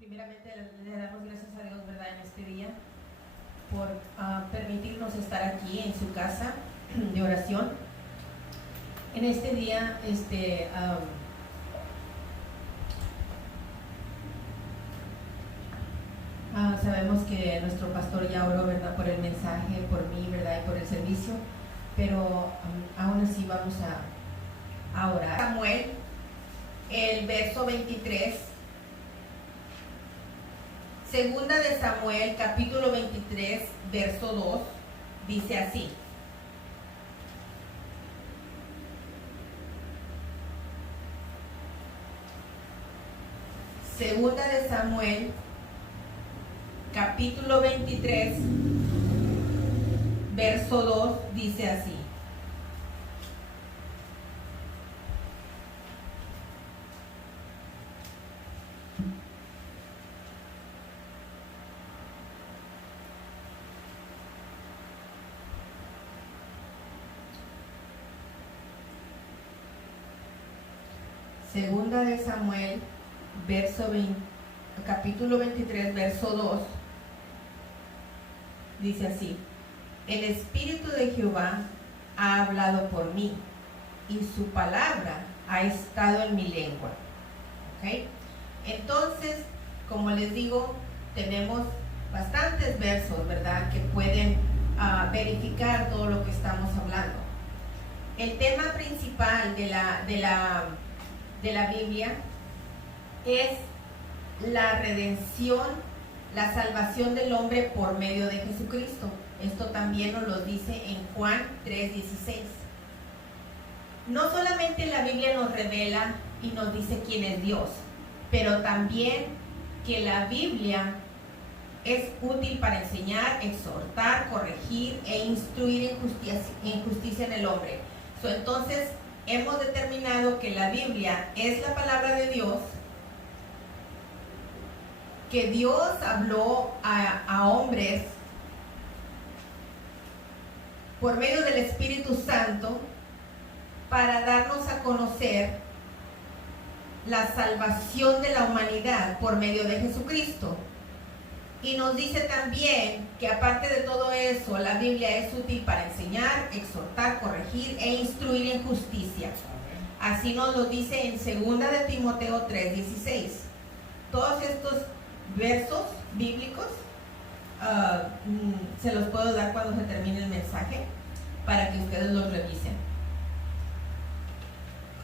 Primeramente le damos gracias a Dios, ¿verdad?, en este día por permitirnos estar aquí en su casa de oración. En este día, sabemos que nuestro pastor ya oró, ¿verdad?, por el mensaje, por mí, ¿verdad?, y por el servicio, pero aún así vamos a orar. Samuel, el verso 23. Segunda de Samuel, capítulo 23, verso 2, dice así. Segunda de Samuel, capítulo 23, verso 2, dice así. Segunda de Samuel, capítulo 23, verso 2, dice así: el Espíritu de Jehová ha hablado por mí, y su palabra ha estado en mi lengua. ¿Okay? Entonces, como les digo, tenemos bastantes versos, ¿verdad?, que pueden verificar todo lo que estamos hablando. El tema principal de la Biblia es la redención, la salvación del hombre por medio de Jesucristo. Esto también nos lo dice en Juan 3:16. No solamente la Biblia nos revela y nos dice quién es Dios, pero también que la Biblia es útil para enseñar, exhortar, corregir e instruir en justicia en el hombre. Entonces, hemos determinado que la Biblia es la palabra de Dios, que Dios habló a hombres por medio del Espíritu Santo para darnos a conocer la salvación de la humanidad por medio de Jesucristo. Y nos dice también que aparte de todo eso, la Biblia es útil para enseñar, exhortar, corregir e instruir en justicia. Así nos lo dice en 2 de Timoteo 3:16. Todos estos versos bíblicos se los puedo dar cuando se termine el mensaje para que ustedes los revisen.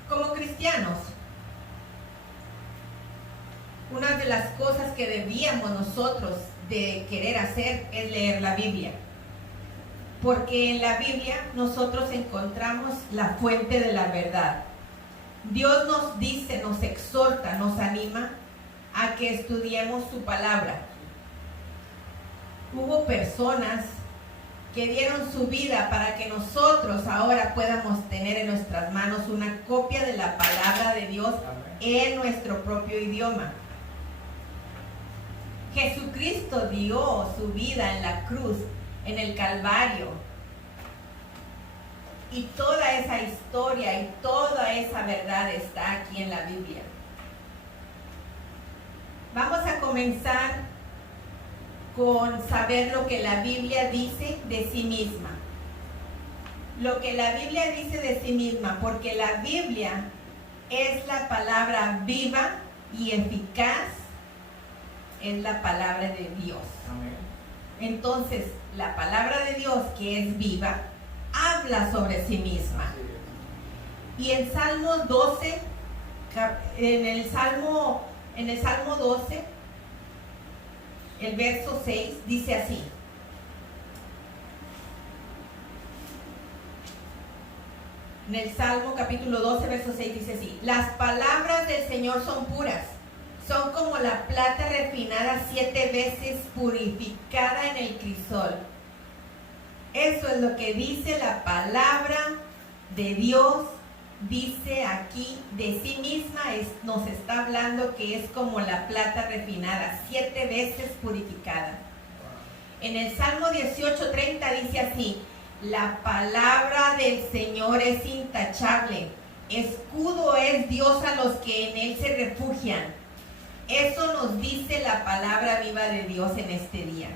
Como cristianos, una de las cosas que debíamos nosotros de querer hacer es leer la Biblia, porque en la Biblia nosotros encontramos la fuente de la verdad. Dios nos dice, nos exhorta, nos anima a que estudiemos su palabra. Hubo personas que dieron su vida para que nosotros ahora podamos tener en nuestras manos una copia de la palabra de Dios en nuestro propio idioma. Jesucristo dio su vida en la cruz, en el Calvario. Y toda esa historia y toda esa verdad está aquí en la Biblia. Vamos a comenzar con saber lo que la Biblia dice de sí misma. Lo que la Biblia dice de sí misma, porque la Biblia es la palabra viva y eficaz, es la palabra de Dios. Amén. Entonces, la palabra de Dios, que es viva, habla sobre sí misma. Y en Salmo 12, en el Salmo 12, el verso 6 dice así: en el Salmo capítulo 12, verso 6 dice así: las palabras del Señor son puras, son como la plata refinada 7 veces purificada en el crisol. Eso es lo que dice la palabra de Dios. Dice aquí de sí misma, nos está hablando que es como la plata refinada, 7 veces purificada. En el Salmo 18:30 dice así: la palabra del Señor es intachable, escudo es Dios a los que en él se refugian. Eso nos dice la palabra viva de Dios en este día,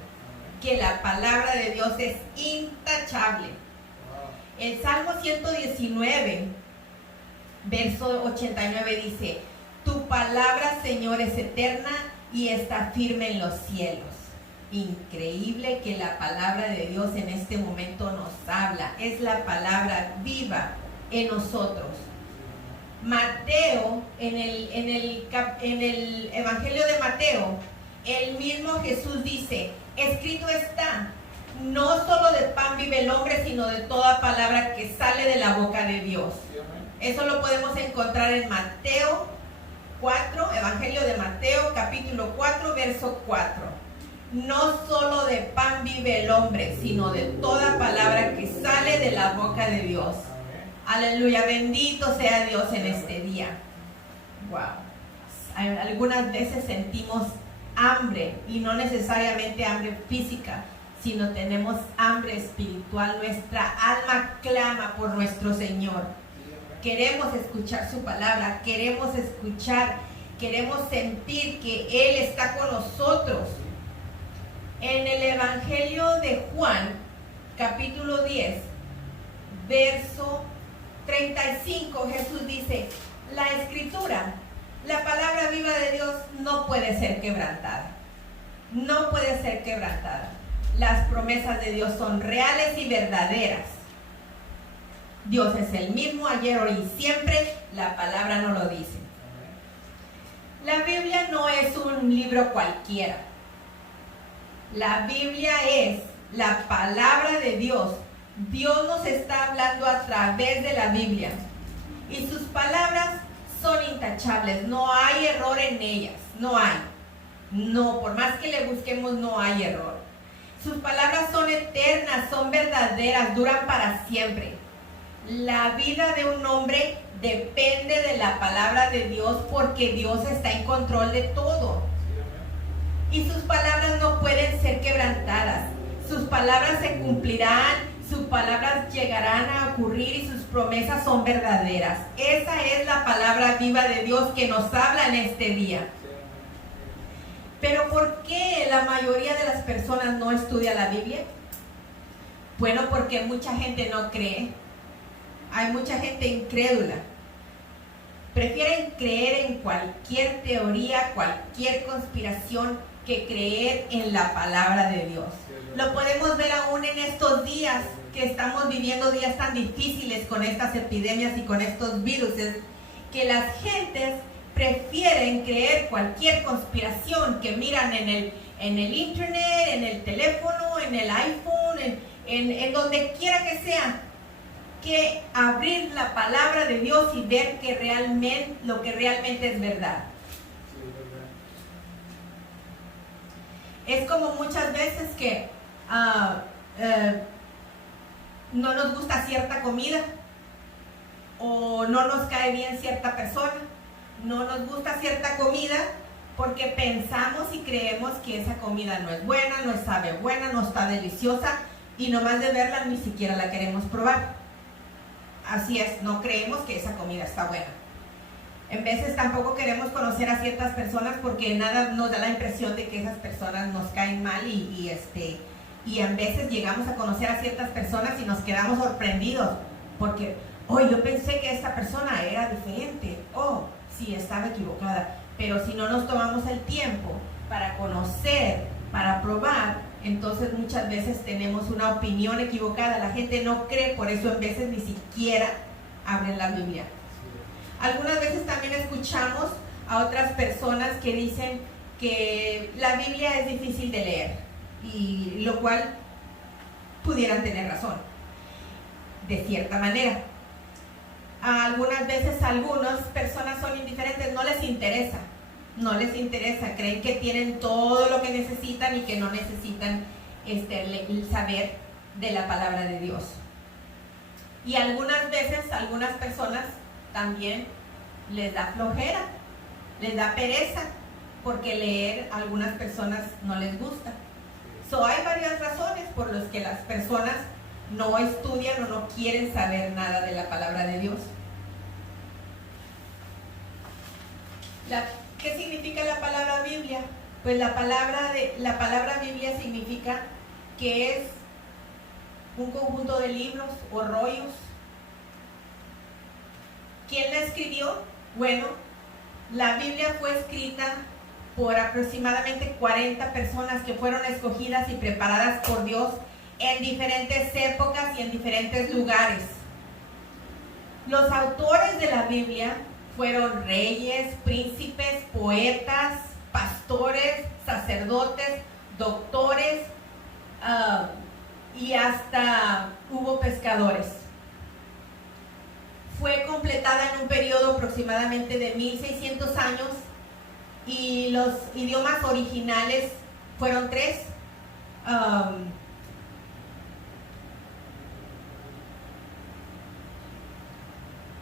que la palabra de Dios es intachable. El Salmo 119, verso 89 dice: tu palabra, Señor, es eterna y está firme en los cielos. Increíble que la palabra de Dios en este momento nos habla. Es la palabra viva en nosotros. Mateo, en el Evangelio de Mateo, el mismo Jesús dice: escrito está, no solo de pan vive el hombre, sino de toda palabra que sale de la boca de Dios. Eso lo podemos encontrar en Mateo 4, Evangelio de Mateo, capítulo 4, verso 4. No solo de pan vive el hombre, sino de toda palabra que sale de la boca de Dios. Aleluya, bendito sea Dios en este día. Wow. Algunas veces sentimos hambre, y no necesariamente hambre física, sino tenemos hambre espiritual. Nuestra alma clama por nuestro Señor. Queremos escuchar su palabra, queremos escuchar, queremos sentir que Él está con nosotros. En el Evangelio de Juan, capítulo 10, verso 35, Jesús dice: la escritura, la palabra viva de Dios, no puede ser quebrantada. No puede ser quebrantada. Las promesas de Dios son reales y verdaderas. Dios es el mismo ayer, hoy y siempre. La palabra no lo dice. La Biblia no es un libro cualquiera. La Biblia es la palabra de Dios. Dios nos está hablando a través de la Biblia. Y sus palabras son intachables. No hay error en ellas. No hay. No, por más que le busquemos, no hay error. Sus palabras son eternas, son verdaderas, duran para siempre. La vida de un hombre depende de la palabra de Dios, porque Dios está en control de todo. Y sus palabras no pueden ser quebrantadas. Sus palabras se cumplirán, sus palabras llegarán a ocurrir y sus promesas son verdaderas. Esa es la palabra viva de Dios que nos habla en este día. Pero ¿por qué la mayoría de las personas no estudia la Biblia? Bueno, porque mucha gente no cree. Hay mucha gente incrédula. Prefieren creer en cualquier teoría, cualquier conspiración, que creer en la palabra de Dios. Lo podemos ver aún en estos días que estamos viviendo, días tan difíciles con estas epidemias y con estos virus, que las gentes prefieren creer cualquier conspiración que miran en el internet, en el teléfono, en el iPhone, en donde quiera que sea, que abrir la palabra de Dios y ver que realmente, lo que realmente es verdad. Es como muchas veces que no nos gusta cierta comida, o no nos cae bien cierta persona. No nos gusta cierta comida porque pensamos y creemos que esa comida no es buena, no sabe buena, no está deliciosa, y nomás de verla ni siquiera la queremos probar. Así es, no creemos que esa comida está buena. En veces tampoco queremos conocer a ciertas personas porque nada nos da la impresión de que esas personas nos caen mal, y en veces llegamos a conocer a ciertas personas y nos quedamos sorprendidos porque, yo pensé que esta persona era diferente. Sí, estaba equivocada. Pero si no nos tomamos el tiempo para conocer, para probar, entonces muchas veces tenemos una opinión equivocada. La gente no cree, por eso en veces ni siquiera abren la Biblia. Algunas veces también escuchamos a otras personas que dicen que la Biblia es difícil de leer, y lo cual pudieran tener razón, de cierta manera. Algunas veces algunas personas son indiferentes, no les interesa, creen que tienen todo lo que necesitan y que no necesitan saber de la palabra de Dios. Y algunas veces, algunas personas también les da flojera, les da pereza, porque leer a algunas personas no les gusta. Hay varias razones por las que las personas no estudian o no quieren saber nada de la palabra de Dios. ¿Qué significa la palabra Biblia? Pues la palabra Biblia significa que es un conjunto de libros o rollos. ¿Quién la escribió? Bueno, la Biblia fue escrita por aproximadamente 40 personas que fueron escogidas y preparadas por Dios en diferentes épocas y en diferentes lugares. Los autores de la Biblia fueron reyes, príncipes, poetas, pastores, sacerdotes, doctores, y hasta hubo pescadores. Fue completada en un periodo aproximadamente de 1600 años y los idiomas originales fueron 3.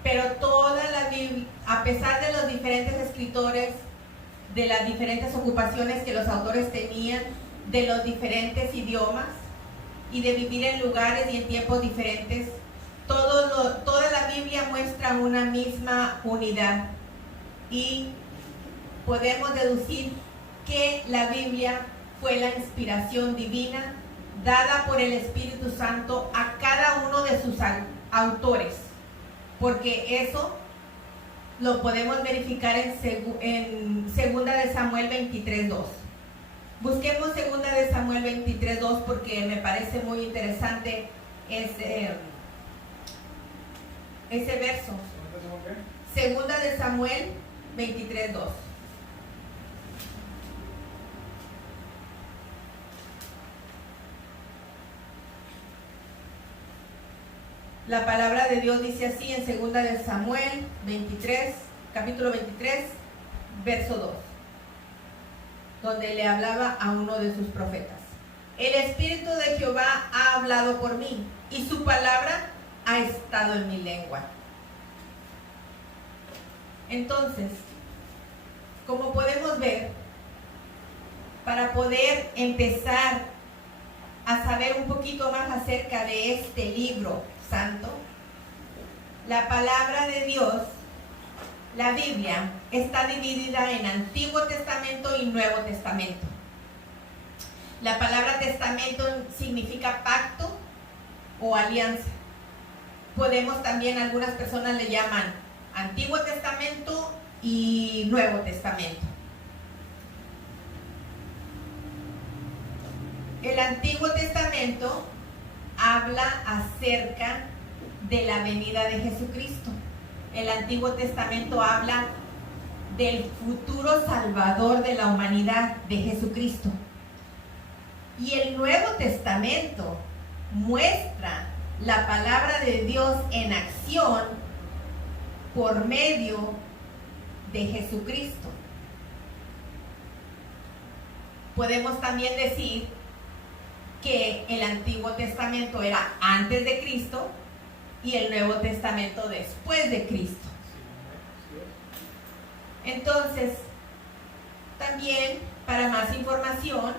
Pero toda la Biblia, a pesar de los diferentes escritores, de las diferentes ocupaciones que los autores tenían, de los diferentes idiomas y de vivir en lugares y en tiempos diferentes, toda la Biblia muestra una misma unidad y podemos deducir que la Biblia fue la inspiración divina dada por el Espíritu Santo a cada uno de sus autores, porque eso lo podemos verificar en 2 de Samuel 23:2. Busquemos 2 de Samuel 23:2 porque me parece muy interesante ese verso. 2 de Samuel 23:2. La palabra de Dios dice así en 2 de Samuel 23, capítulo 23, verso 2, donde le hablaba a uno de sus profetas. El Espíritu de Jehová ha hablado por mí y su palabra ha estado en mi lengua. Entonces, como podemos ver, para poder empezar a saber un poquito más acerca de este libro santo, la palabra de Dios, la Biblia, está dividida en Antiguo Testamento y Nuevo Testamento. La palabra testamento significa pacto o alianza. Podemos también, algunas personas le llaman Antiguo Testamento y Nuevo Testamento. El Antiguo Testamento habla acerca de la venida de Jesucristo. El Antiguo Testamento habla del futuro Salvador de la humanidad, de Jesucristo. Y el Nuevo Testamento muestra la palabra de Dios en acción por medio de Jesucristo. Podemos también decir que el Antiguo Testamento era antes de Cristo y el Nuevo Testamento después de Cristo. Entonces, también para más información,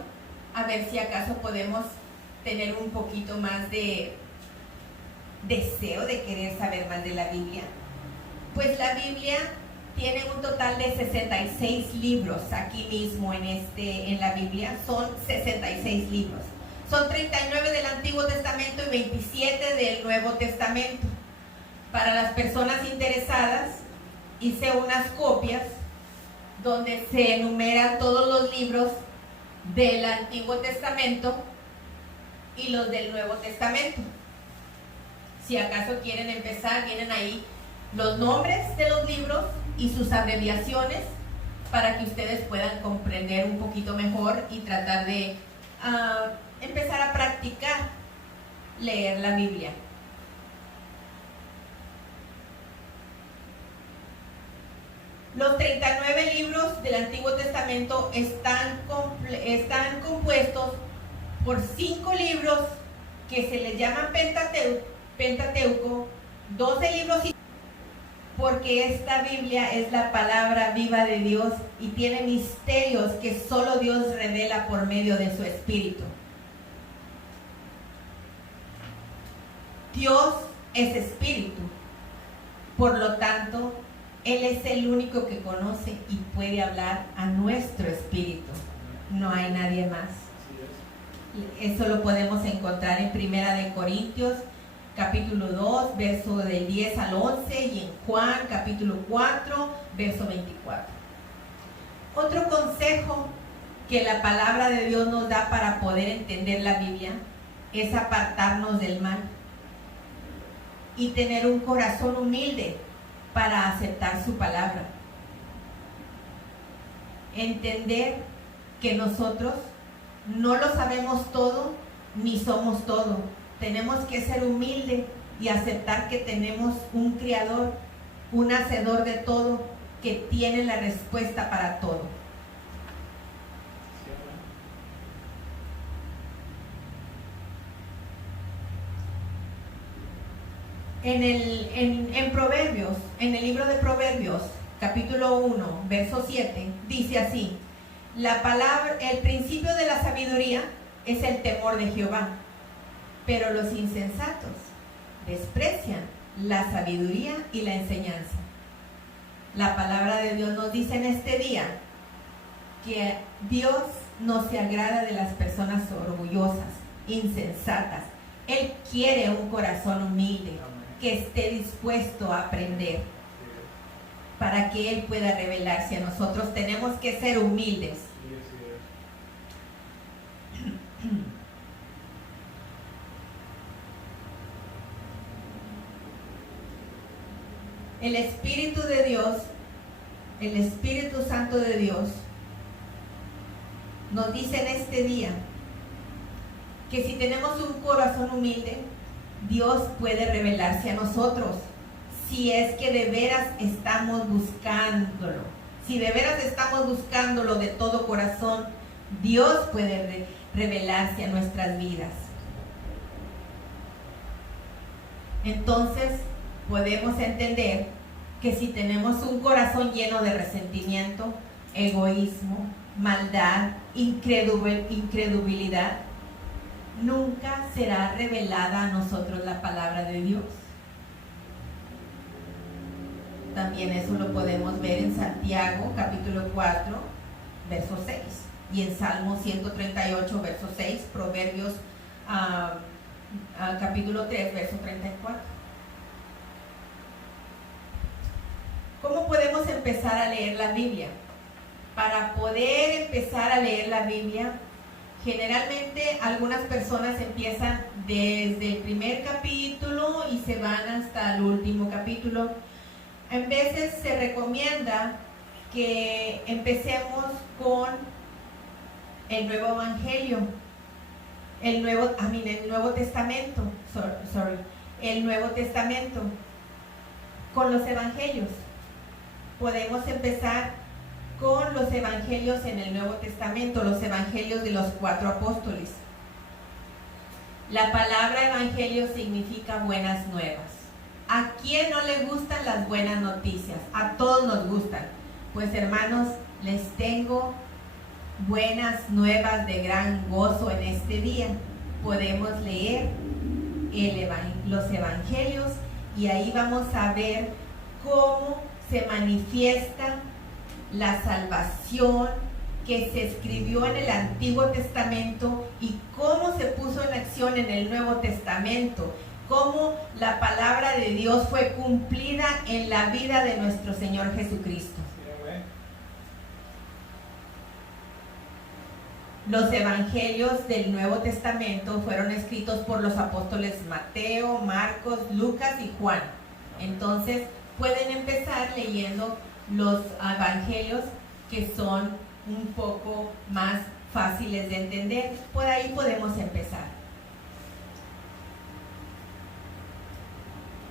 a ver si acaso podemos tener un poquito más de deseo de querer saber más de la Biblia. Pues la Biblia tiene un total de 66 libros aquí mismo en la Biblia, son 66 libros. Son 39 del Antiguo Testamento y 27 del Nuevo Testamento. Para las personas interesadas, hice unas copias donde se enumeran todos los libros del Antiguo Testamento y los del Nuevo Testamento. Si acaso quieren empezar, vienen ahí los nombres de los libros y sus abreviaciones para que ustedes puedan comprender un poquito mejor y tratar de empezar a practicar leer la Biblia. Los 39 libros del Antiguo Testamento están compuestos por 5 libros que se les llaman Pentateuco, 12 libros, porque esta Biblia es la palabra viva de Dios y tiene misterios que solo Dios revela por medio de su Espíritu. Dios es Espíritu, por lo tanto, Él es el único que conoce y puede hablar a nuestro espíritu. No hay nadie más. Eso lo podemos encontrar en Primera de Corintios, capítulo 2, verso del 10 al 11, y en Juan, capítulo 4, verso 24. Otro consejo que la palabra de Dios nos da para poder entender la Biblia es apartarnos del mal y tener un corazón humilde para aceptar su palabra. Entender que nosotros no lo sabemos todo ni somos todo. Tenemos que ser humildes y aceptar que tenemos un Creador, un Hacedor de todo, que tiene la respuesta para todo. En Proverbios, en el libro de Proverbios, capítulo 1, verso 7, dice así: la palabra, el principio de la sabiduría es el temor de Jehová, pero los insensatos desprecian la sabiduría y la enseñanza. La palabra de Dios nos dice en este día que Dios no se agrada de las personas orgullosas, insensatas. Él quiere un corazón humilde, que esté dispuesto a aprender, para que Él pueda revelarse a nosotros. Tenemos que ser humildes. El Espíritu de Dios, el Espíritu Santo de Dios, nos dice en este día que si tenemos un corazón humilde, Dios puede revelarse a nosotros, si es que de veras estamos buscándolo. Si de veras estamos buscándolo de todo corazón, Dios puede revelarse a nuestras vidas. Entonces podemos entender que si tenemos un corazón lleno de resentimiento, egoísmo, maldad, incredulidad, nunca será revelada a nosotros la palabra de Dios. También eso lo podemos ver en Santiago, capítulo 4, verso 6, y en Salmo 138, verso 6, Proverbios capítulo 3, verso 34. ¿Cómo podemos empezar a leer la Biblia? Para poder empezar a leer la Biblia, generalmente algunas personas empiezan desde el primer capítulo y se van hasta el último capítulo. En veces se recomienda que empecemos con el Nuevo Evangelio, el Nuevo Testamento, el Nuevo Testamento, con los Evangelios. Podemos empezar con los evangelios en el Nuevo Testamento, los evangelios de los 4 apóstoles. La palabra evangelio significa buenas nuevas. ¿A quién no le gustan las buenas noticias? A todos nos gustan. Pues hermanos, les tengo buenas nuevas de gran gozo en este día. Podemos leer los evangelios y ahí vamos a ver cómo se manifiesta la salvación que se escribió en el Antiguo Testamento y cómo se puso en acción en el Nuevo Testamento, cómo la palabra de Dios fue cumplida en la vida de nuestro Señor Jesucristo. Los evangelios del Nuevo Testamento fueron escritos por los apóstoles Mateo, Marcos, Lucas y Juan. Entonces pueden empezar leyendo los evangelios que son un poco más fáciles de entender. Por ahí podemos empezar.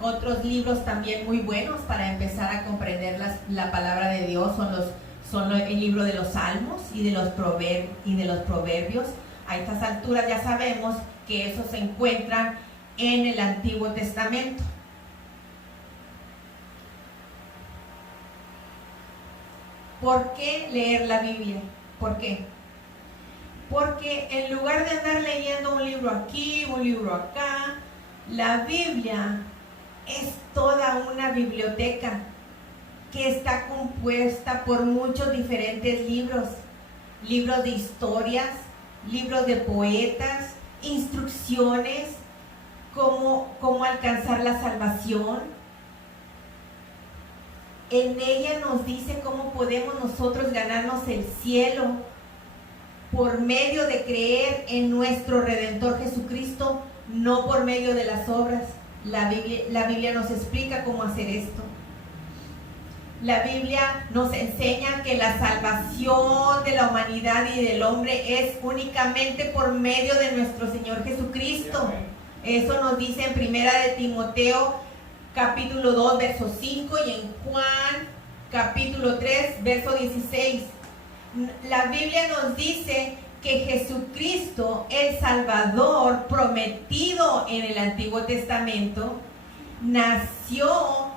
Otros libros también muy buenos para empezar a comprender la palabra de Dios son el libro de los Salmos y de los Proverbios. A estas alturas ya sabemos que esos se encuentran en el Antiguo Testamento. ¿Por qué leer la Biblia? ¿Por qué? Porque en lugar de andar leyendo un libro aquí, un libro acá, la Biblia es toda una biblioteca que está compuesta por muchos diferentes libros de historias, libros de poetas, instrucciones, cómo alcanzar la salvación. En ella nos dice cómo podemos nosotros ganarnos el cielo por medio de creer en nuestro Redentor Jesucristo, no por medio de las obras. La Biblia nos explica cómo hacer esto. La Biblia nos enseña que la salvación de la humanidad y del hombre es únicamente por medio de nuestro Señor Jesucristo. Eso nos dice en Primera de Timoteo, capítulo 2, verso 5, y en Juan, capítulo 3, verso 16. La Biblia nos dice que Jesucristo, el Salvador prometido en el Antiguo Testamento, nació,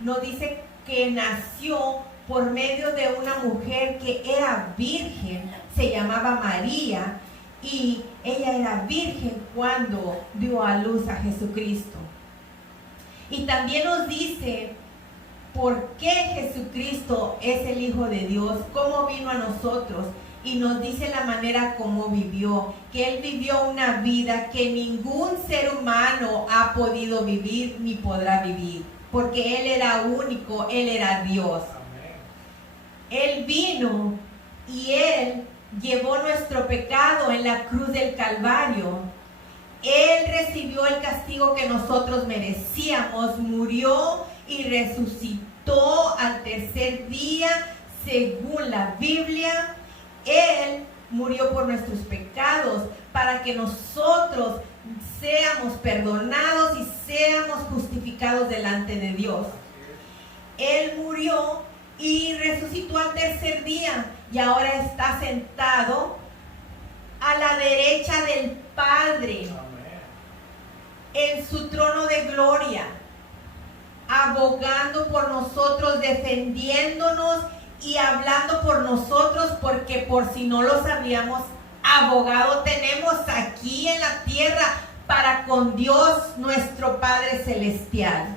nos dice que nació por medio de una mujer que era virgen, se llamaba María, y ella era virgen cuando dio a luz a Jesucristo. Y también nos dice por qué Jesucristo es el Hijo de Dios, cómo vino a nosotros, y nos dice la manera como vivió, que Él vivió una vida que ningún ser humano ha podido vivir ni podrá vivir, porque Él era único, Él era Dios. Amén. Él vino y Él llevó nuestro pecado en la cruz del Calvario. Él recibió el castigo que nosotros merecíamos, murió y resucitó al tercer día, según la Biblia. Él murió por nuestros pecados para que nosotros seamos perdonados y seamos justificados delante de Dios. Él murió y resucitó al tercer día y ahora está sentado a la derecha del Padre, en su trono de gloria, abogando por nosotros, defendiéndonos y hablando por nosotros, porque por si no lo sabíamos, abogado tenemos aquí en la tierra para con Dios nuestro Padre Celestial.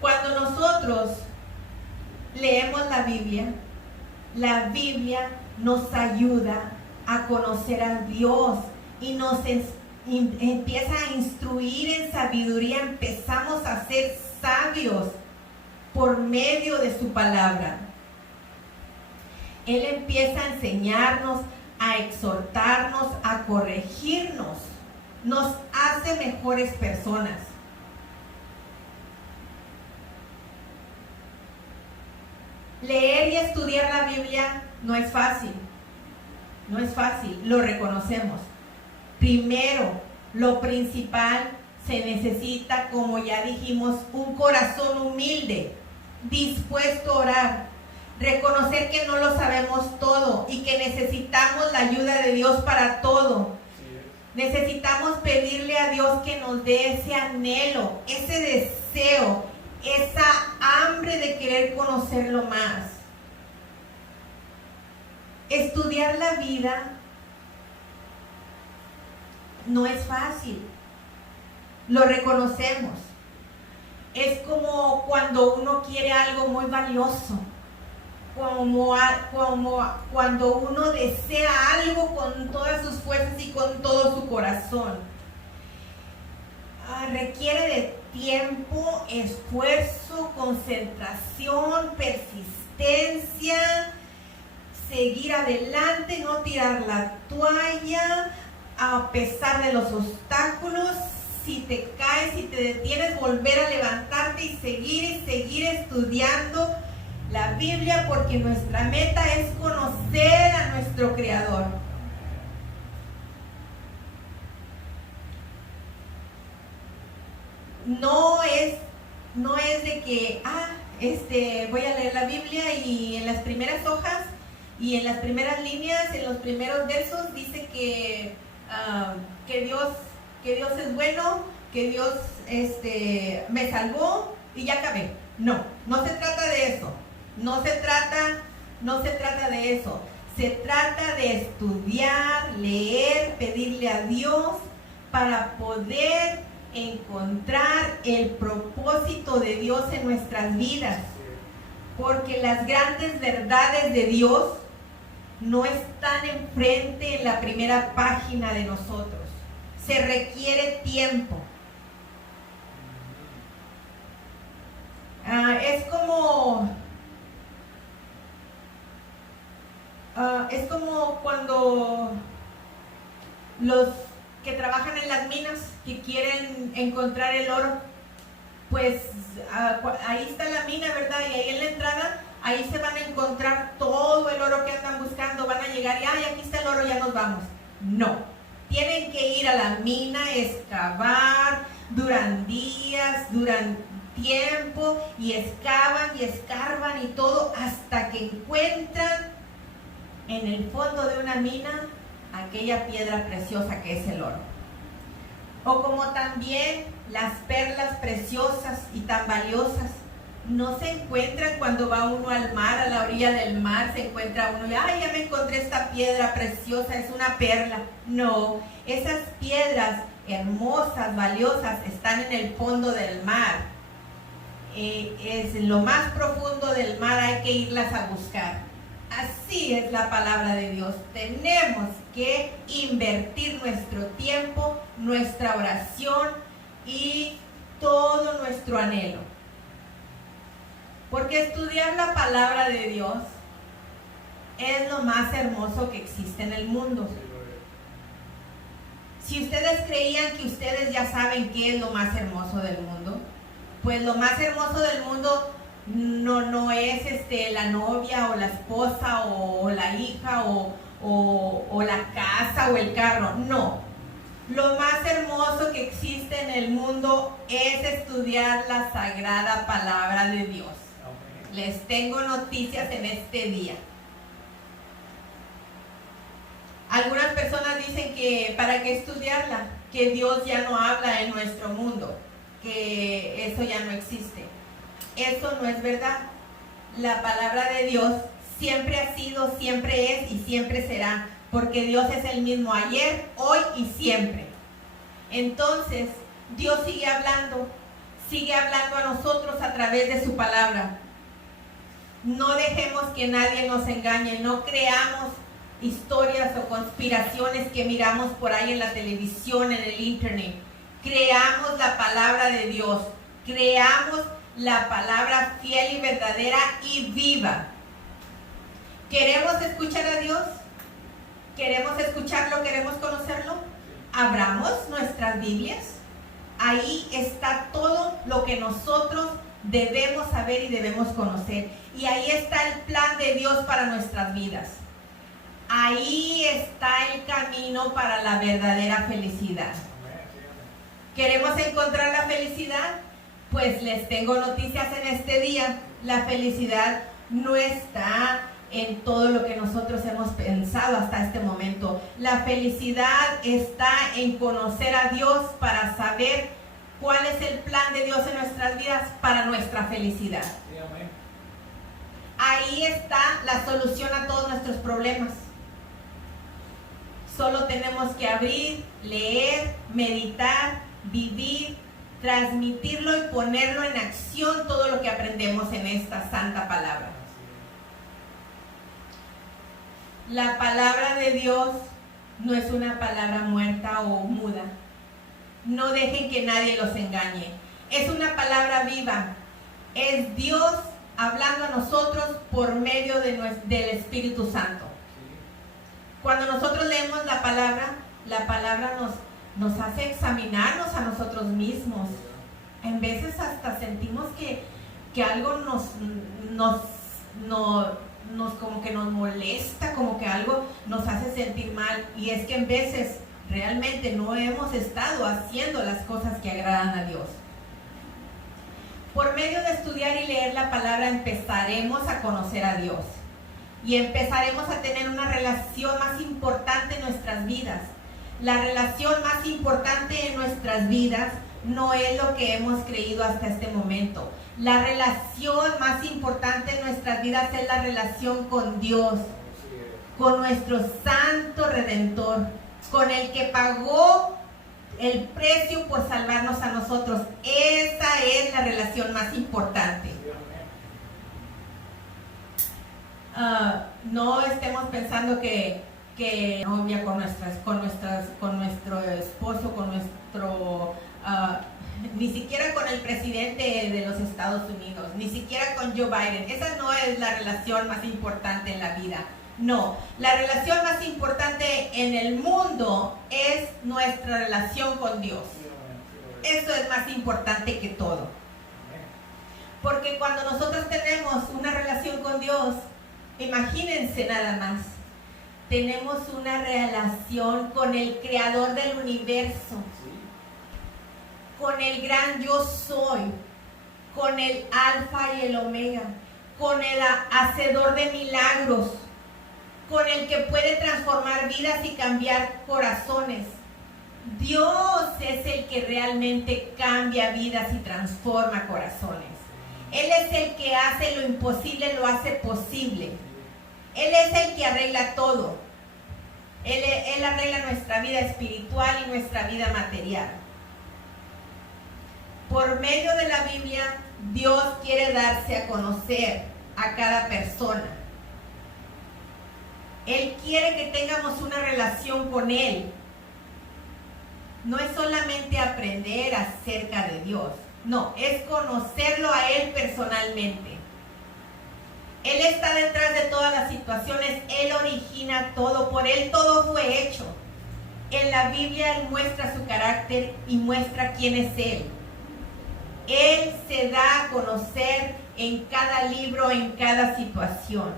Cuando nosotros leemos la Biblia nos ayuda a conocer a Dios y nos empieza a instruir en sabiduría. Empezamos a ser sabios por medio de su palabra. Él empieza a enseñarnos, a exhortarnos, a corregirnos. Nos hace mejores personas. Leer y estudiar la Biblia no es fácil. No es fácil, lo reconocemos. Primero, lo principal, se necesita, como ya dijimos, un corazón humilde, dispuesto a orar, reconocer que no lo sabemos todo y que necesitamos la ayuda de Dios para todo. Necesitamos pedirle a Dios que nos dé ese anhelo, ese deseo, esa hambre de querer conocerlo más. Estudiar la vida no es fácil, lo reconocemos. Es como cuando uno quiere algo muy valioso, como cuando uno desea algo con todas sus fuerzas y con todo su corazón. Requiere de tiempo, esfuerzo, concentración, persistencia, seguir adelante, no tirar la toalla a pesar de los obstáculos. Si te caes, si te detienes, volver a levantarte y seguir estudiando la Biblia, porque nuestra meta es conocer a nuestro Creador. No es de que voy a leer la Biblia y en las primeras hojas y en las primeras líneas, en los primeros versos dice que Dios es bueno, que Dios me salvó y ya acabé. No se trata de eso. No se trata de eso. Se trata de estudiar, leer, pedirle a Dios para poder encontrar el propósito de Dios en nuestras vidas. Porque las grandes verdades de Dios no están enfrente en la primera página de nosotros. Se requiere tiempo. Es como cuando los que trabajan en las minas, que quieren encontrar el oro, pues ahí está la mina, ¿verdad? Y ahí en la entrada, ahí se van a encontrar todo el oro que andan buscando. Van a llegar y, ay, aquí está el oro, ya nos vamos. No, tienen que ir a la mina, excavar, duran días, duran tiempo, y excavan y escarban y todo, hasta que encuentran en el fondo de una mina aquella piedra preciosa que es el oro. O como también las perlas preciosas y tan valiosas no se encuentran cuando va uno al mar, a la orilla del mar, se encuentra uno y, ay, ya me encontré esta piedra preciosa, es una perla. No, esas piedras hermosas, valiosas, están en el fondo del mar. Es en lo más profundo del mar, hay que irlas a buscar. Así es la palabra de Dios. Tenemos que invertir nuestro tiempo, nuestra oración y todo nuestro anhelo. Porque estudiar la palabra de Dios es lo más hermoso que existe en el mundo. Si ustedes creían que ustedes ya saben qué es lo más hermoso del mundo, pues lo más hermoso del mundo no es la novia o la esposa o la hija o la casa o el carro. No, lo más hermoso que existe en el mundo es estudiar la sagrada palabra de Dios. Les tengo noticias en este día. Algunas personas dicen que para qué estudiarla, que Dios ya no habla en nuestro mundo, que eso ya no existe. Eso no es verdad. La palabra de Dios siempre ha sido, siempre es y siempre será, porque Dios es el mismo ayer, hoy y siempre. Entonces, Dios sigue hablando a nosotros a través de su palabra. No dejemos que nadie nos engañe, no creamos historias o conspiraciones que miramos por ahí en la televisión, en el internet. Creamos la palabra de Dios, creamos la palabra fiel y verdadera y viva. ¿Queremos escuchar a Dios? ¿Queremos escucharlo? ¿Queremos conocerlo? Abramos nuestras Biblias. Ahí está todo lo que nosotros debemos saber y debemos conocer. Y ahí está el plan de Dios para nuestras vidas. Ahí está el camino para la verdadera felicidad. ¿Queremos encontrar la felicidad? Pues les tengo noticias en este día. La felicidad no está en todo lo que nosotros hemos pensado hasta este momento. La felicidad está en conocer a Dios para saber cuál es el plan de Dios en nuestras vidas para nuestra felicidad. Sí, amén. Ahí está la solución a todos nuestros problemas. Solo tenemos que abrir, leer, meditar, vivir, transmitirlo y ponerlo en acción, todo lo que aprendemos en esta santa palabra. La palabra de Dios no es una palabra muerta o muda. No dejen que nadie los engañe. Es una palabra viva. Es Dios hablando a nosotros por medio del Espíritu Santo. Cuando nosotros leemos la palabra nos hace examinarnos a nosotros mismos. En veces hasta sentimos que algo nos como que nos molesta, como que algo nos hace sentir mal. Y es que en veces realmente no hemos estado haciendo las cosas que agradan a Dios. Por medio de estudiar y leer la palabra empezaremos a conocer a Dios. Y empezaremos a tener una relación más importante en nuestras vidas. La relación más importante en nuestras vidas no es lo que hemos creído hasta este momento. La relación más importante en nuestras vidas es la relación con Dios, con nuestro Santo Redentor, con el que pagó el precio por salvarnos a nosotros. Esa es la relación más importante. No estemos pensando que novia con nuestro esposo, con nuestro ni siquiera con el presidente de los Estados Unidos, ni siquiera con Joe Biden. Esa no es la relación más importante en la vida. No, la relación más importante en el mundo es nuestra relación con Dios. Eso es más importante que todo. Porque cuando nosotros tenemos una relación con Dios, imagínense nada más, tenemos una relación con el creador del universo, con el gran yo soy, con el alfa y el omega, con el hacedor de milagros, con el que puede transformar vidas y cambiar corazones. Dios es el que realmente cambia vidas y transforma corazones. Él es el que hace lo imposible, lo hace posible. Él es el que arregla todo. Él arregla nuestra vida espiritual y nuestra vida material. Por medio de la Biblia, Dios quiere darse a conocer a cada persona. Él quiere que tengamos una relación con Él. No es solamente aprender acerca de Dios. No, es conocerlo a Él personalmente. Él está detrás de todas las situaciones. Él origina todo. Por Él todo fue hecho. En la Biblia Él muestra su carácter y muestra quién es Él. Él se da a conocer en cada libro, en cada situación.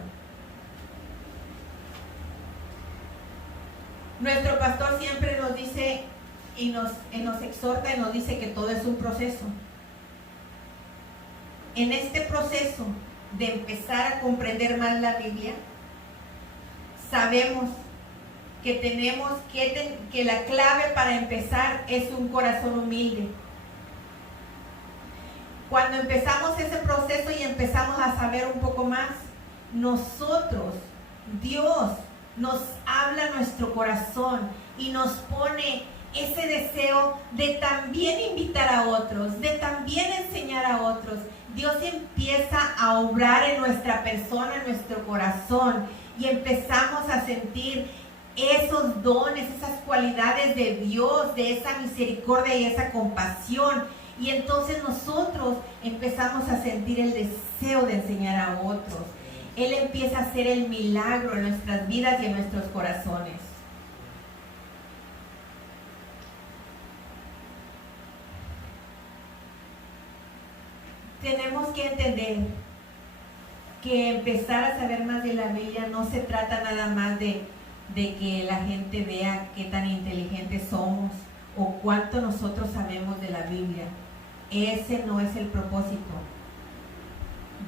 Nuestro pastor siempre nos dice y nos exhorta y nos dice que todo es un proceso. En este proceso de empezar a comprender más la Biblia, sabemos que tenemos que la clave para empezar es un corazón humilde. Cuando empezamos ese proceso y empezamos a saber un poco más, nosotros, Dios, nos habla a nuestro corazón y nos pone ese deseo de también invitar a otros, de también enseñar a otros. Dios empieza a obrar en nuestra persona, en nuestro corazón, y empezamos a sentir esos dones, esas cualidades de Dios, de esa misericordia y esa compasión. Y entonces nosotros empezamos a sentir el deseo de enseñar a otros. Él empieza a hacer el milagro en nuestras vidas y en nuestros corazones. Tenemos que entender que empezar a saber más de la Biblia no se trata nada más de que la gente vea qué tan inteligentes somos o cuánto nosotros sabemos de la Biblia. Ese no es el propósito.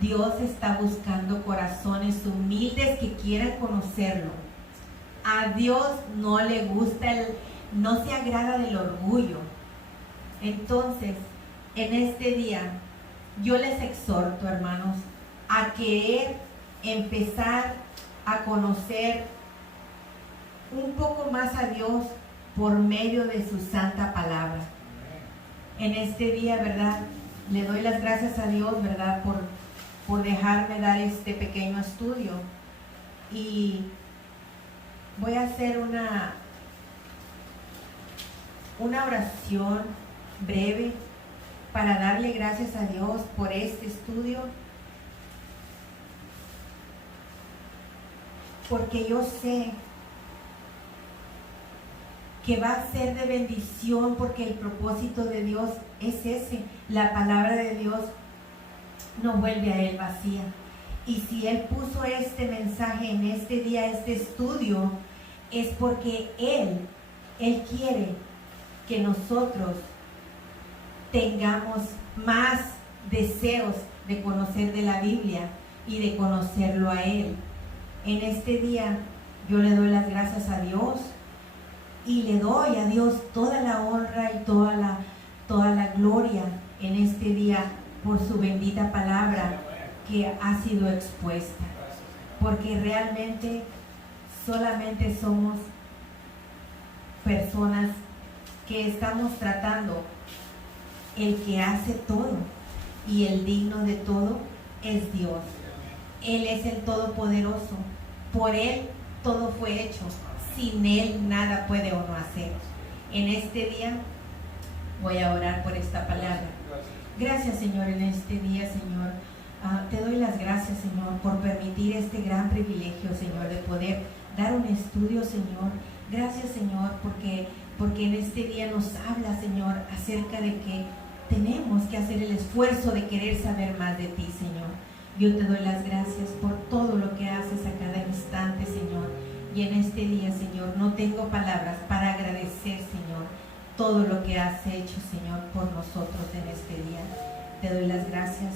Dios está buscando corazones humildes que quieran conocerlo. A Dios no le gusta no se agrada del orgullo. Entonces, en este día, yo les exhorto, hermanos, a querer empezar a conocer un poco más a Dios por medio de su santa palabra. En este día, ¿verdad? Le doy las gracias a Dios, ¿verdad? Por dejarme dar este pequeño estudio. Y voy a hacer una oración breve para darle gracias a Dios por este estudio. Porque yo sé que va a ser de bendición, porque el propósito de Dios es ese. La palabra de Dios no vuelve a Él vacía. Y si Él puso este mensaje en este día, este estudio, es porque Él quiere que nosotros tengamos más deseos de conocer de la Biblia y de conocerlo a Él. En este día yo le doy las gracias a Dios y le doy a Dios toda la honra y toda la gloria en este día por su bendita palabra que ha sido expuesta. Porque realmente solamente somos personas que estamos tratando, el que hace todo y el digno de todo es Dios. Él es el Todopoderoso. Por Él todo fue hecho. Sin Él nada puede uno hacer. En este día voy a orar por esta palabra. Gracias, Señor, en este día, Señor. Te doy las gracias, Señor, por permitir este gran privilegio, Señor, de poder dar un estudio, Señor. Gracias, Señor, porque en este día nos habla, Señor, acerca de que tenemos que hacer el esfuerzo de querer saber más de ti, Señor. Yo te doy las gracias por todo lo que haces a cada instante, Señor. Y en este día, Señor, no tengo palabras para agradecer, Señor, todo lo que has hecho, Señor, por nosotros en este día. Te doy las gracias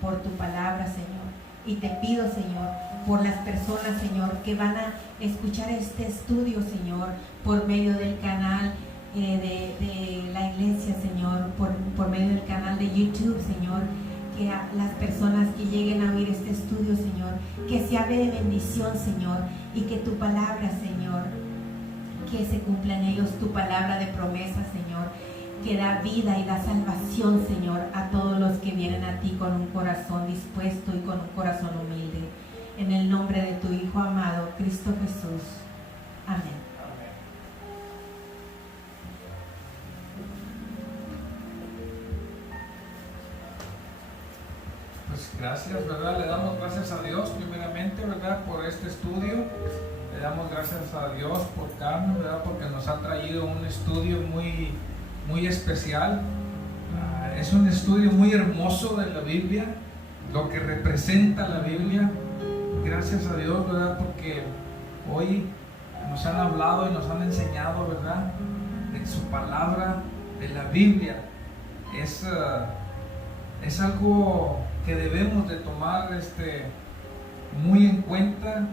por tu palabra, Señor. Y te pido, Señor, por las personas, Señor, que van a escuchar este estudio, Señor, por medio del canal de la iglesia, Señor, por medio del canal de YouTube, Señor, que a las personas que lleguen a oír este estudio, Señor, que se hable de bendición, Señor, y que tu palabra, Señor, que se cumpla en ellos tu palabra de promesa, Señor, que da vida y da salvación, Señor, a todos los que vienen a ti con un corazón dispuesto y con un corazón humilde. En el nombre de tu Hijo amado, Cristo Jesús. Amén. Pues gracias, ¿verdad? Le damos gracias a Dios primeramente, ¿verdad? Por este estudio. Le damos gracias a Dios por Carmen, ¿verdad? Porque nos ha traído un estudio muy especial. Es un estudio muy hermoso de la Biblia, lo que representa la Biblia. Gracias a Dios, ¿verdad? Porque hoy nos han hablado y nos han enseñado, ¿verdad? De su palabra, de la Biblia. Es algo que debemos de tomar muy en cuenta,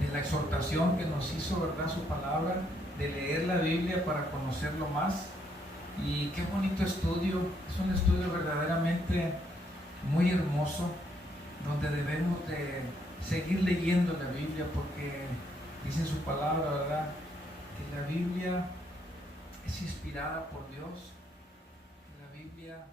de la exhortación que nos hizo, ¿verdad? Su palabra, de leer la Biblia para conocerlo más. Y qué bonito estudio, es un estudio verdaderamente muy hermoso, donde debemos de seguir leyendo la Biblia, porque dice su palabra, ¿verdad? Que la Biblia es inspirada por Dios, que la Biblia